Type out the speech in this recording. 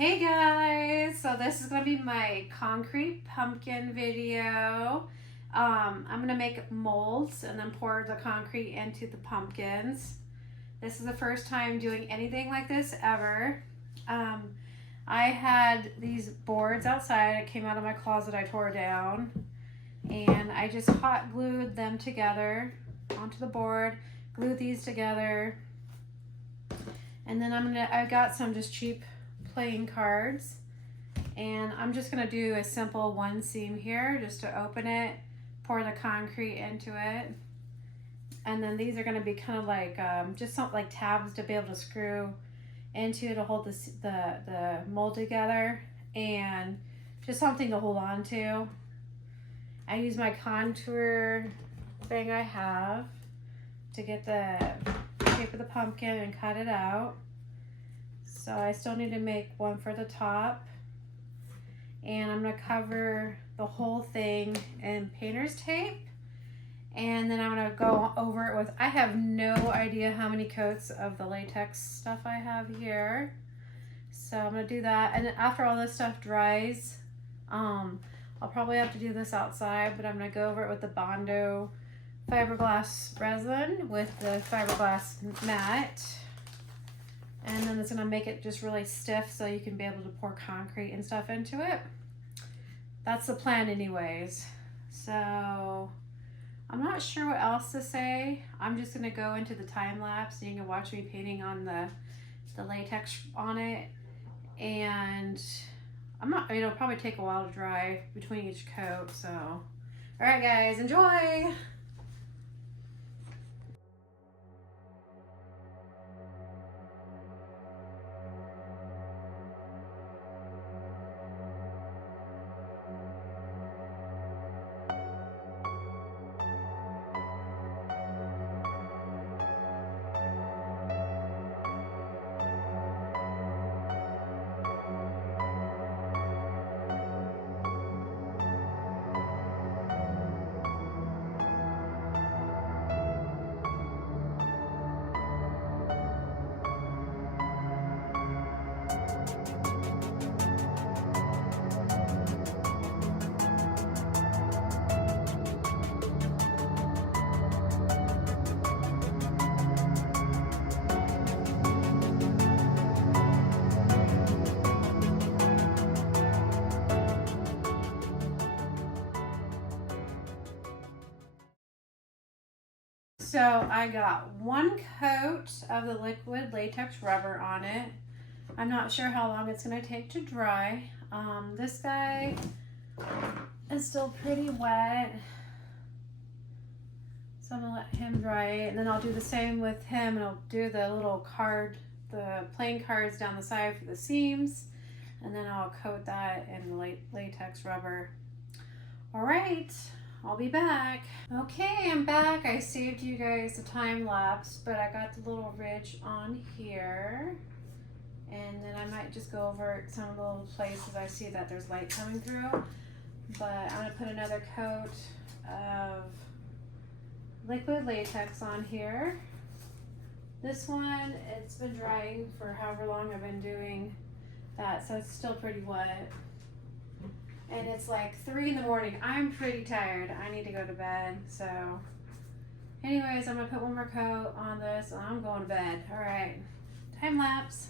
Hey guys, so this is going to be my concrete pumpkin video. I'm going to make molds and then pour the concrete into the pumpkins. This is the first time doing anything like this ever. I had these boards outside. It came out of my closet. I tore down and I just hot glued them together onto the board, glued these together, and then I got some just cheap playing cards, and I'm just gonna do a simple one seam here just to open it, pour the concrete into it, and then these are gonna be kind of like just something like tabs to be able to screw into to hold the mold together, and just something to hold on to. I use my contour thing I have to get the shape of the pumpkin and cut it out. So I still need to make one for the top, and I'm going to cover the whole thing in painter's tape, and then I'm going to go over it with, I have no idea how many coats of the latex stuff I have here, so I'm going to do that. And then after all this stuff dries, I'll probably have to do this outside, but I'm going to go over it with the Bondo fiberglass resin with the fiberglass mat. And then it's gonna make it just really stiff so you can be able to pour concrete and stuff into it. That's the plan anyways. So I'm not sure what else to say. I'm just gonna go into the time lapse and you can watch me painting on the latex on it. And it'll probably take a while to dry between each coat. So, all right guys, enjoy. So I got one coat of the liquid latex rubber on it. I'm not sure how long it's going to take to dry. This guy is still pretty wet, so I'm going to let him dry it, and then I'll do the same with him, and I'll do the little card, the plain cards down the side for the seams, and then I'll coat that in latex rubber. All right. I'll be back. Okay, I'm back. I saved you guys a time lapse, but I got the little ridge on here. And then I might just go over some of the little places I see that there's light coming through. But I'm gonna put another coat of liquid latex on here. This one, it's been drying for however long I've been doing that, so it's still pretty wet. And it's like 3 in the morning. I'm pretty tired. I need to go to bed. So anyways, I'm gonna put one more coat on this and I'm going to bed. All right, time lapse.